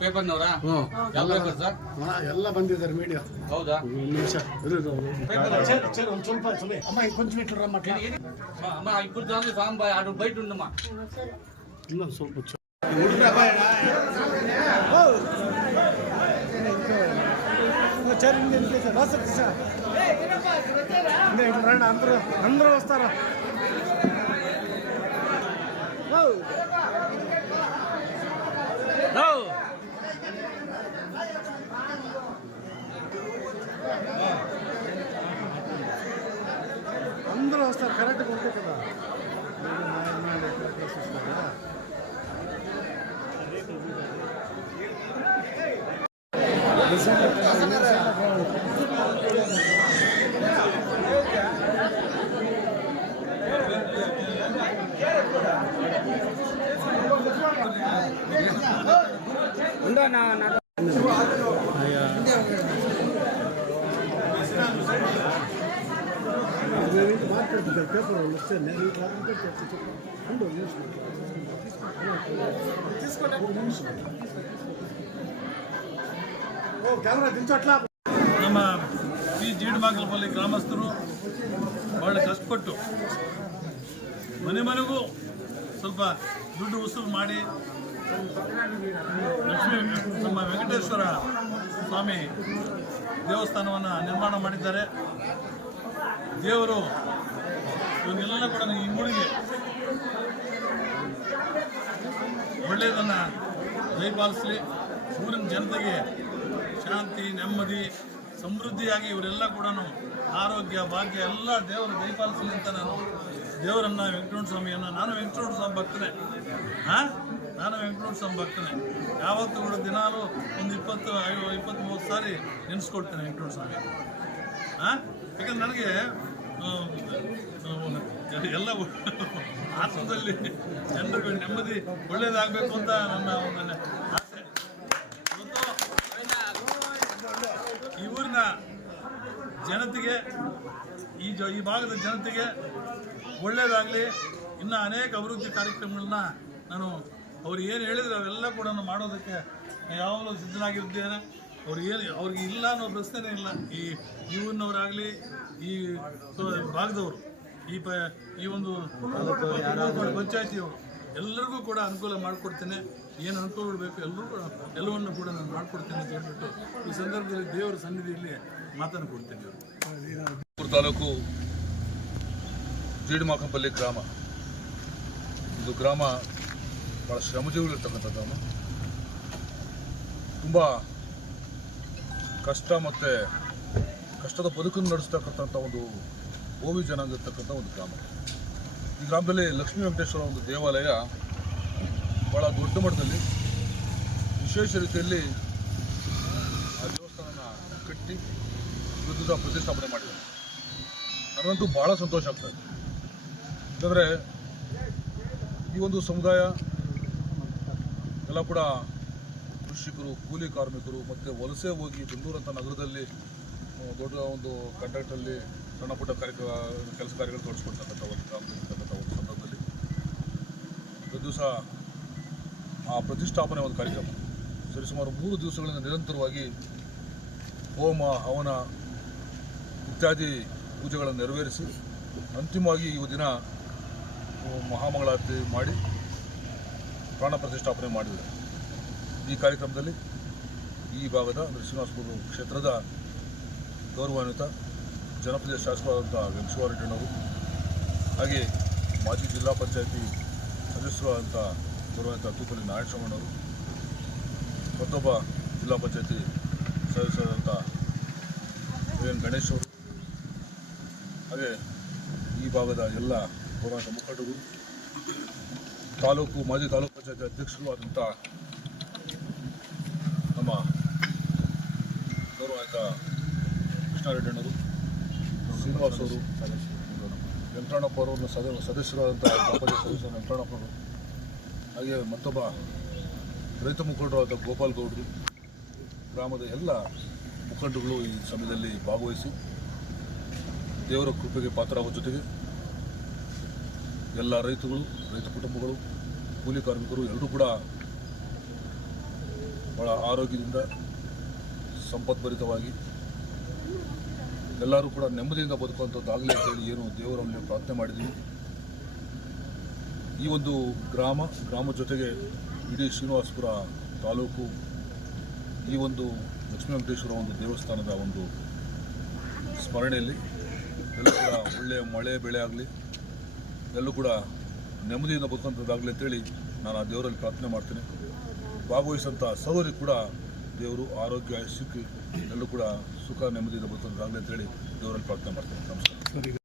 ಪೇಪರ್ನವರಾ ಹ್ಞೂ ಯಾವ paper sir ಹಾ, ಎಲ್ಲ ಬಂದಿದ್ದಾರೆ ಮೀಡಿಯಾ ಹೌದಾ ಒಂದು ನಿಮಿಷ ಇರು, ಇರು, ಇರು. ಚೇರ್, ಚೇರ್, ಒಂದು ಸ್ವಲ್ಪ ಸುಮ್ಮನೆ ಅಮ್ಮ ಈಗ ಕೊಂಚ ಇಟ್ರು ರಮ್ಮ అమ్మ ఇప్పుడు దాని సాంబ అటు బయట ఉండమ్మా ಇನ್ನೊಂದು ಸ್ವಲ್ಪ ಚೂರು. ఇంకా చైర్ ఇంకా ఇంకా సార్ రాస్తారు సార్ ఇంకా ఇప్పుడు రండి అందరూ అందరూ వస్తారా అందరూ వస్తారు కరెక్ట్గా ఉంటాయి కదా మీరు మా ನಮ್ಮ ಈ ಜೀಡಮಾಗಲಪಲ್ಲಿ ಗ್ರಾಮಸ್ಥರು ಬಹಳ ಕಷ್ಟಪಟ್ಟು ಮನೆ ಮನೆಗೂ ಸ್ವಲ್ಪ ದುಡ್ಡು ವಸೂಲು ಮಾಡಿ ಲಕ್ಷ್ಮೀ ನಮ್ಮ ವೆಂಕಟೇಶ್ವರ ಸ್ವಾಮಿ ದೇವಸ್ಥಾನವನ್ನು ನಿರ್ಮಾಣ ಮಾಡಿದ್ದಾರೆ. ದೇವರು ಇವನ್ನೆಲ್ಲ ಕೂಡ ಈ ಮೂಳಿಗೆ ಒಳ್ಳೆಯದನ್ನು ದಯಪಾಲಿಸಲಿ ಊರಿನ ಜನತೆಗೆ ಶಾಂತಿ, ನೆಮ್ಮದಿ, ಸಮೃದ್ಧಿಯಾಗಿ ಇವರೆಲ್ಲ ಕೂಡ ಆರೋಗ್ಯ, ಭಾಗ್ಯ ಎಲ್ಲ ದೇವರು ದಯಪಾಲಿಸಲಿ ಅಂತ ನಾನು ದೇವರನ್ನ ವೆಂಕಟೇಶ್ವರ ಸ್ವಾಮಿಯನ್ನು ನಾನು ವೆಂಕಟೇಶ್ವರ ಸ್ವಾಮಿ ಭಕ್ತನೆ. ಹಾಂ ನಾನು ವೆಂಕಟೇಶ್ವರ ಸ್ವಾಮಿ ಭಕ್ತನೆ. ಯಾವತ್ತೂ ಕೂಡ ದಿನಾಲು ಒಂದು ಇಪ್ಪತ್ತು ಐವ ಇಪ್ಪತ್ತು ಮೂವತ್ತು ಸಾರಿ ನೆನೆಸ್ಕೊಡ್ತೇನೆ ವೆಂಕಟೇಶ್ವರ ಸ್ವಾಮಿ ಹಾಂ ಯಾಕಂದ್ರೆ ನನಗೆ ಎಲ್ಲ ಆತ್ಮದಲ್ಲಿ ಜನರಿಗೆ ನೆಮ್ಮದಿ ಒಳ್ಳೇದಾಗಬೇಕು ಅಂತ ನನ್ನ ಒಂದು ಆಸೆ. ಈ ಊರಿನ ಜನತೆಗೆ, ಈ ಜ, ಈ ಭಾಗದ ಜನತೆಗೆ ಒಳ್ಳೇದಾಗಲಿ. ಇನ್ನು ಅನೇಕ ಅಭಿವೃದ್ಧಿ ಕಾರ್ಯಕ್ರಮಗಳನ್ನ ನಾನು ಅವ್ರು ಏನು ಹೇಳಿದ್ರೆ ಅವೆಲ್ಲ ಕೂಡ ಮಾಡೋದಕ್ಕೆ ಯಾವಾಗಲೂ ಸಿದ್ಧನಾಗಿದ್ದೇನೆ ಅವ್ರು ಏನು ಅವ್ರಿಗೆ ಇಲ್ಲ ಅನ್ನೋ ಪ್ರಶ್ನೆನೇ ಇಲ್ಲ. ಈ ಇವನ್ನವರಾಗಲಿ, ಈ ಭಾಗದವರು, ಈ ಪ ಈ ಒಂದು ಪಂಚಾಯತಿಯವರು, ಎಲ್ಲರಿಗೂ ಕೂಡ ಅನುಕೂಲ ಮಾಡಿಕೊಡ್ತೇನೆ. ಏನು ಅನುಕೂಲಗಳು ಬೇಕು ಎಲ್ಲರೂ ಕೂಡ, ಎಲ್ಲವನ್ನು ಕೂಡ ನಾನು ಮಾಡಿಕೊಡ್ತೇನೆ ಅಂತ ಹೇಳ್ಬಿಟ್ಟು ಈ ಸಂದರ್ಭದಲ್ಲಿ ದೇವರ ಸನ್ನಿಧಿಯಲ್ಲಿ ಮಾತನ್ನು ಕೊಡ್ತೇನೆ ಅವರು ತಾಲೂಕು ಜೀಡಿಮಾಕಂಪಲ್ಲಿ ಗ್ರಾಮ. ಇದು ಗ್ರಾಮ ಭಾಳ ಶ್ರಮಜೀವಿಗಳಿರ್ತಕ್ಕಂಥ ಗ್ರಾಮ. ತುಂಬ ಕಷ್ಟ ಮತ್ತು ಕಷ್ಟದ ಬದುಕನ್ನು ನಡೆಸ್ತಕ್ಕಂಥ ಒಂದು ಓವಿ ಜನಾಂಗ ಇರ್ತಕ್ಕಂಥ ಒಂದು ಗ್ರಾಮ. ಈ ಗ್ರಾಮದಲ್ಲಿ ಲಕ್ಷ್ಮೀ ವೆಂಕಟೇಶ್ವರ ಒಂದು ದೇವಾಲಯ ಭಾಳ ದೊಡ್ಡ ಮಟ್ಟದಲ್ಲಿ ವಿಶೇಷ ರೀತಿಯಲ್ಲಿ ಆ ದೇವಸ್ಥಾನನ ಕಟ್ಟಿ ವಿರುದ್ಧ ಪ್ರತಿಷ್ಠಾಪನೆ ಮಾಡಿದ್ದಾರೆ. ನನಗಂತೂ ಭಾಳ ಸಂತೋಷ ಆಗ್ತದೆ ಯಾಕಂದರೆ ಈ ಒಂದು ಸಮುದಾಯ ಎಲ್ಲ ಕೂಡ ಕೃಷಿಕರು, ಕೂಲಿ ಕಾರ್ಮಿಕರು ಮತ್ತು ವಲಸೆ ಹೋಗಿ ಬೆಂಗಳೂರಂಥ ನಗರದಲ್ಲಿ ದೊಡ್ಡ ಒಂದು ಕಂಡಕ್ಟರಲ್ಲಿ ಸಣ್ಣ ಪುಟ್ಟ ಕಾರ್ಯ ಕೆಲಸ ಕಾರ್ಯಗಳು ತೋರಿಸ್ಕೊಳ್ತಕ್ಕಂಥ ಒಂದು ಗ್ರಾಮದಲ್ಲಿರ್ತಕ್ಕಂಥ ಒಂದು ಸಂದರ್ಭದಲ್ಲಿ ಪ್ರತಿ ದಿವಸ ಆ ಪ್ರತಿಷ್ಠಾಪನೆ ಒಂದು ಕಾರ್ಯಕ್ರಮ. ಸರಿಸುಮಾರು ಮೂರು ದಿವಸಗಳಿಂದ ನಿರಂತರವಾಗಿ ಹೋಮ, ಹವನ ಇತ್ಯಾದಿ ಪೂಜೆಗಳನ್ನು ನೆರವೇರಿಸಿ ಅಂತಿಮವಾಗಿ ಈ ದಿನ ಮಹಾಮಂಗಳಾರತಿ ಮಾಡಿ ಪ್ರಾಣ ಪ್ರತಿಷ್ಠಾಪನೆ ಮಾಡಿದರು ಈ ಕಾರ್ಯಕ್ರಮದಲ್ಲಿ ಈ ಭಾಗದ ಅಂದರೆ ಶ್ರೀನಿವಾಸಪುರ ಕ್ಷೇತ್ರದ ಗೌರವಾನ್ವಿತ ಜನಪ್ರಿಯ ಶಾಸಕರಾದಂಥ ವೆಂಕಟೇಶ್ವರರೆಡ್ಡಿಯವರು ಹಾಗೆ ಮಾಜಿ ಜಿಲ್ಲಾ ಪಂಚಾಯಿತಿ ಸದಸ್ಯರಾದಂಥ ಗೌರವಾನ್ವಿತ ತೂಪಲ್ಲಿ ನಾರಾಯಣಸ್ವಾಮಣ್ಣವರು ಮತ್ತೊಬ್ಬ ಜಿಲ್ಲಾ ಪಂಚಾಯತಿ ಸದಸ್ಯರಾದಂಥ ಎನ್ ಗಣೇಶ್ ಅವರು, ಹಾಗೆ ಈ ಭಾಗದ ಎಲ್ಲ ಹೋರಾಟ ಮುಖಂಡರು, ತಾಲೂಕು ಮಾಜಿ ತಾಲೂಕು ಪಂಚಾಯತ್ ಅಧ್ಯಕ್ಷರು ಆದಂಥ ನಮ್ಮ ಗೌರವಾನ್ವಿತ ಕೃಷ್ಣಾರೆಡ್ಡಣ್ಣವರು ಶ್ರೀನಿವಾಸ್ ಅವರು. ವೆಂಕಟಣ್ಣಪ್ಪ ಅವರನ್ನು ಸದ ಸದಸ್ಯರಾದಂಥ ಗ್ರಾಮ ಸದಸ್ಯ ವೆಂಕಟಣ್ಣಪ್ಪ ಅವರು. ಹಾಗೆ ಮತ್ತೊಬ್ಬ ರೈತ ಮುಖಂಡರಾದ ಗೋಪಾಲ್ ಗೌಡರು. ಗ್ರಾಮದ ಎಲ್ಲ ಮುಖಂಡರುಗಳು ಈ ಸಮಯದಲ್ಲಿ ಭಾಗವಹಿಸಿ ದೇವರ ಕೃಪೆಗೆ ಪಾತ್ರರಾಗುವ ಜೊತೆಗೆ ಎಲ್ಲ ರೈತಗಳು ರೈತ ಕುಟುಂಬಗಳು, ಕೂಲಿ ಕಾರ್ಮಿಕರು ಎಲ್ಲರೂ ಕೂಡ ಭಾಳ ಆರೋಗ್ಯದಿಂದ ಸಂಪದ್ಭರಿತವಾಗಿ ಎಲ್ಲರೂ ಕೂಡ ನೆಮ್ಮದಿಯಿಂದ ಬದುಕುವಂಥದ್ದಾಗಲಿ ಅಂತೇಳಿ ಏನು ದೇವರಲ್ಲಿ ಪ್ರಾರ್ಥನೆ ಮಾಡಿದ್ದೀವಿ ಈ ಒಂದು ಗ್ರಾಮ ಗ್ರಾಮ ಜೊತೆಗೆ ಇಡೀ ಶ್ರೀನಿವಾಸಪುರ ತಾಲೂಕು, ಈ ಒಂದು ಲಕ್ಷ್ಮೀ ವೆಂಕಟೇಶ್ವರ ಒಂದು ದೇವಸ್ಥಾನದ ಒಂದು ಸ್ಮರಣೆಯಲ್ಲಿ ಎಲ್ಲ ಕೂಡ ಒಳ್ಳೆಯ ಮಳೆ, ಬೆಳೆ ಆಗಲಿ, ಎಲ್ಲೂ ಕೂಡ ನೆಮ್ಮದಿಯಿಂದ ಬದುಕುವಂಥದ್ದಾಗಲಿ ಅಂತೇಳಿ ನಾನು ಆ ದೇವರಲ್ಲಿ ಪ್ರಾರ್ಥನೆ ಮಾಡ್ತೀನಿ. ಭಾಗವಹಿಸಿದಂಥ ಸಹೋದರಿ ಕೂಡ ದೇವರು ಆರೋಗ್ಯ ಸಿಕ್ಕಿ ಎಲ್ಲರೂ ಕೂಡ ಸುಖ ನೆಮ್ಮದಿಯಿಂದ ಅಂತ ಹೇಳಿ ದೇವರಲ್ಲಿ ಪ್ರಾರ್ಥನೆ ಮಾಡ್ತೀನಿ. ನಮಸ್ಕಾರ.